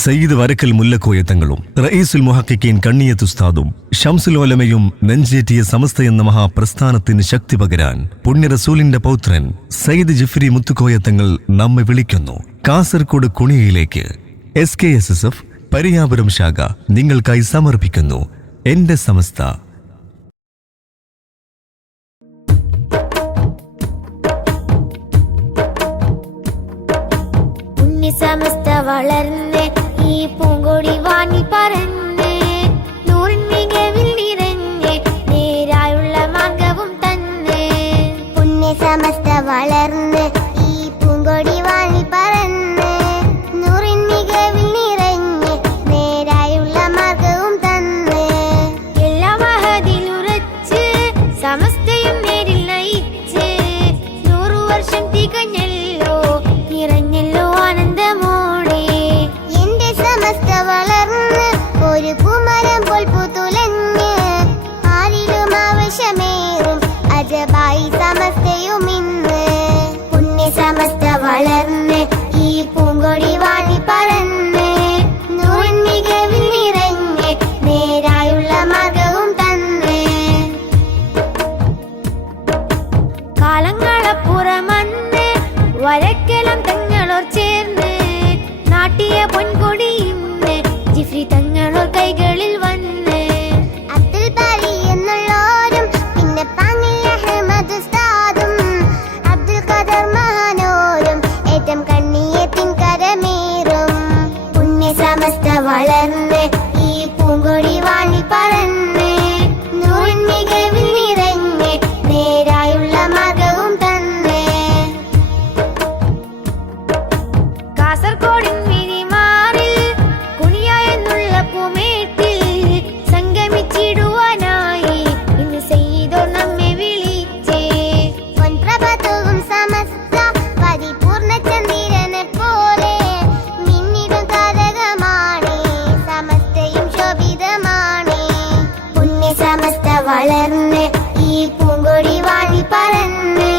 സയ്യിദ് വരക്കൽ മുല്ലക്കോയ തങ്ങളും റഈസുൽ മുഹഖിഖീൻ കണ്ണിയത്ത് ഉസ്താദും ശംസുൽ ഉലമയും നെഞ്ചേറ്റിയ സമസ്ത എന്ന മഹാപ്രസ്ഥാനത്തിന് ശക്തി പകരാൻ പുണ്യ റസൂലിന്റെ പൗത്രൻ സയ്യിദ് ജിഫ്രി മുത്തുക്കോയ തങ്ങൾ നമ്മെ വിളിക്കുന്നു. കാസർഗോഡ് കുണിയയിലേക്ക് SKSSF പരിയാപുരം ശാഖ നിങ്ങൾക്കായി സമർപ്പിക്കുന്നു എന്റെ സമസ്ത. സമസ്ത വളർന്ന് ഈ പൂങ്കൊടി വാനി പറന്ന് നൂറിൻ മികവിൽ നിറഞ്ഞ് നേരായുള്ള മാർഗവും തന്ന്. പുണ്യ സമസ്ത വളർന്ന് ഈ പൂങ്കൊടി വാനി പറന്ന് നൂറിൻ മികവിൽ നിറഞ്ഞ് നേരായുള്ള മാർഗവും തന്ന്. എല്ലാ മഹദിലുറച്ച് സമസ്തയും നേരിൽ നയിച്ച് 100 വർഷം തികഞ്ഞല്ലോ നിറഞ്ഞല്ലോ ആനന്ദമോടെ. എന്റെ സമസ്ത വളർന്ന് ഒരു പൂമരം പോൽ പൂത്തുലഞ്ഞ് ആരിലും ആവശ്യമേറും അജബായി സമസ്തയും ഇന്ന്. പുണ്യ സമസ്ത വളർന്ന് ഈ പൂങ്കൊടി വാണി പറന്ന് നൂറിൻ മികവിൽ നിറഞ്ഞ് നേരായുള്ള മാർഗവും തന്ന്. കാലങ്ങളപ്പുറമന്ന് വരക്കലം തങ്ങളോർ ചേർന്ന് നാട്ടിയ പൊൻകൊടി ഇന്ന് ജിഫ്രി തങ്ങളോർ കൈകളിൽ വന്ന്. അബ്ദുൽ ബാരി എന്നുള്ളോരും പിന്നെ പാങ്ങിൽ അഹ്മദ് ഉസ്താദും അബ്ദുൽ ഖദർ മഹാനോരും ഏറ്റം കണ്ണിയത്തിൻ കരമേറും. പുണ്യ സമസ്ത വളർന്ന് ഈ പൂങ്കൊടി വാണി പറന്ന് നൂറിൻ മികവിൽ നിറഞ്ഞ് നേരായുള്ള മാർഗവും തന്ന്. കാസർഗോഡിൻ മിനിമാറിൽ കുണിയ എന്നുള്ള പൂമേട്ടിൽ സംഗമിച്ചിടുവാനായി ഇന്ന് സയ്യിദോർ നമ്മെ വിളിച്ചേ. പൊൻപ്രഭതവും സമസ്ത പരിപൂർണ്ണ ചന്ദ്രനെ പോലെ മിന്നിടും താരകമാണ് സമസ്തയും ശോഭിതമാണ്. പുണ്യ സമസ്ത വളർന്ന് ഈ പൂങ്കൊടി വാണി പറന്ന്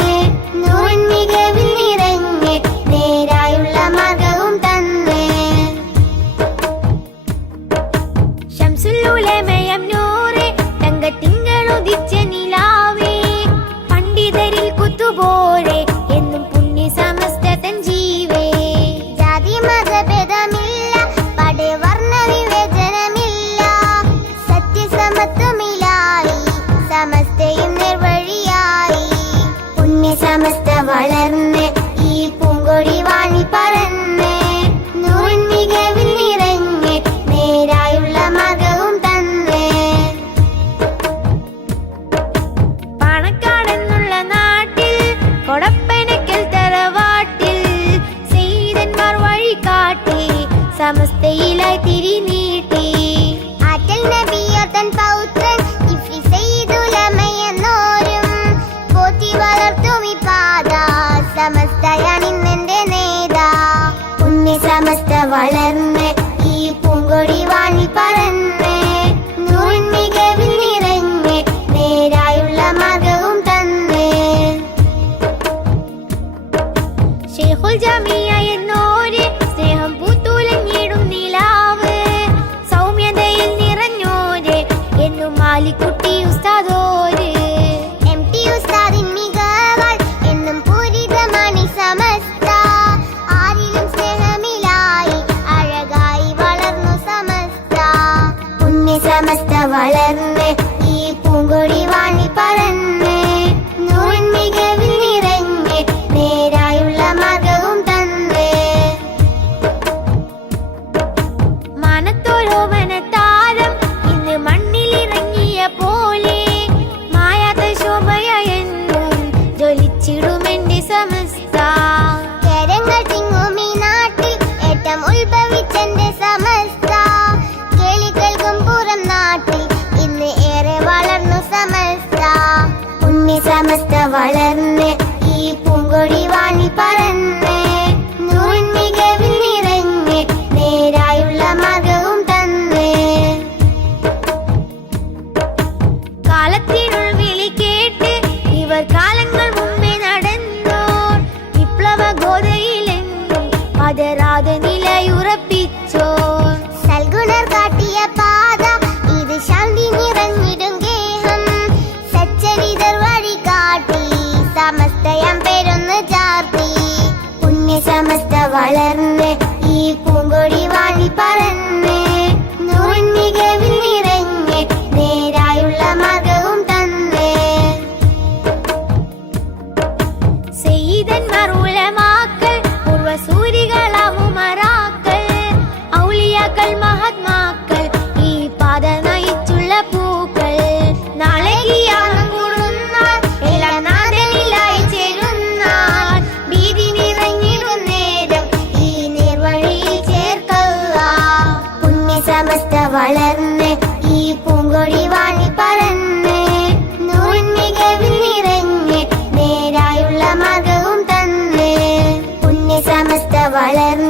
നൂറിൻ മികവിൽ നിറഞ്ഞ് നേരായുള്ള മാർഗവും തന്ന്. ശംസുൽ ഉലമയം നൂറെ തങ്കത്തിങ്കളുദിച്ച നിലാവേ പണ്ഡിതരിൽ കുത്തുപോലെ എന്നും പുണ്യ സമസ്ത തൻ ജീവേ. ജാതി മതഭേദമില്ല പടവർണ്ണ വിവേചനമില്ല സത്യസമത്വമിലായി സമസ്തയും നിർവഴിയായി. പുണ്യ സമസ്ത വളർന്ന് ഈ പൂങ്കൊടി വാണി പറന്ന് നൂറിൻ മികവിൽ നിറഞ്ഞ് നേരായുള്ള മാർഗവും തന്ന്. പാണക്കാടെന്നുള്ള നാട്ടിൽ കൊടപ്പനക്കൽ തറവാട്ടിൽ സയ്യിദന്മാർ വഴി കാട്ടി സമസ്തയിലായി തിരിനീട്ടി. ആറ്റൽ നബിയോർ തൻ പൗത്രൻ ജിഫ്രി സയ്യിദ് ഉലമയെന്നോരും പോറ്റി വളർത്തും ഈ പാത സമസ്തയാണിന്നെന്റെ നേതാ. പുണ്യ സമസ്ത വളർന്ന് ഈ പൂങ്കൊടി വാണി പറന്ന് നൂറിൻ മികവിൽ നിറഞ്ഞ് നേരായുള്ള മാർഗവും തന്ന്. ശൈഖുൽ ജമിയ എന്നോര് സ്നേഹം പൂത്തുലഞ്ഞിടും നിലാവ് സൗമ്യതയിൽ നിറഞ്ഞോര് എന്നും മാലിക്കുട്ടി ഉസ്താദോര്. MT ഉസ്താദിൻ മികവാൽ എന്നും പൂരിതമാണ് സമസ്ത ആരിലും സ്നേഹമിലായി അഴകായി വളർന്നു സമസ്ത. പുണ്യ സമസ്ത വളർന്ന് ഈ പൂങ്കൊടി വാണി പറന്ന് നൂറിൻ മികവിൽ നിറഞ്ഞ് നേരായുള്ള മാർഗവും തന്ന്. മാനത്തോരോമനത്താരം ഇന്ന് മണ്ണിലിറങ്ങിയ പോലെ മായാത്ത ശോഭയെന്നും ജ്വലിച്ചിടുമെന്റെ സമസ്ത. കേരങ്ങൾ തിങ്ങും ഈ നാട്ടിൽ ഏറ്റം ഉത്ഭവിച്ചെന്റെ സമസ്ത. കേളി കേൾക്കും പുറം നാട്ടിൽ ഇന്ന് ഏറെ വളർന്നു സമസ്ത. പുണ്യ സമസ്ത വളർന്ന് ഈ പൂങ്കൊടി വാണി പറന്ന് നൂറിൻ മികവിൽ നിറഞ്ഞ് നേരായുള്ള മാർഗവും തന്ന്. കാലത്തിനുൾ വിളി കേട്ട് ഇവർ കാലങ്ങൾ മുമ്പേ നടന്നോർ വിപ്ലവ ഗോതയിലെന്നും പതരാതെ നിലയുറപ്പിച്ചോ. കാട്ടിയ പാത ഇത് ശാന്തി നിറഞ്ഞിടും ഗേഹം സച്ചരിതർ വഴി കാട്ടി സമസ്തയം പേരൊന്ന് ചാർത്തി പുണ്യ സമസ്ത വളർന്ന് ഈ പൂങ്കൊടി വാഴി പറന്ന് നൂറിൻ മികവിൽ നിറഞ്ഞ് നേരായുള്ള മാർഗവും തന്ന് സയ്യിദന്മാർ ഉലമാക്കൾ പൂർവസൂരികളാവുമറാക്കൾ ഔലിയാക്കൾ മഹാത്മാക്കൾ ഈ പാത നയിച്ചുള്ള പൂക്കൾ നാളെ ഖിയാമം കൂടുന്നാൽ എല്ലാ നാഥനിലായി ചേരുന്നാൽ ഭീതി നിറഞ്ഞിടും നേരം ഈ നേർവഴിയിൽ ചേർക്കുക പുണ്യ സമസ്ത വളർന്ന് ഈ പൂങ്കൊടി വാഴി പറന്ന് നൂറിൻ മികവിൽ നിറഞ്ഞ് നേരായുള്ള മാർഗവും തന്ന് പുണ്യ സമസ്ത വളർന്ന്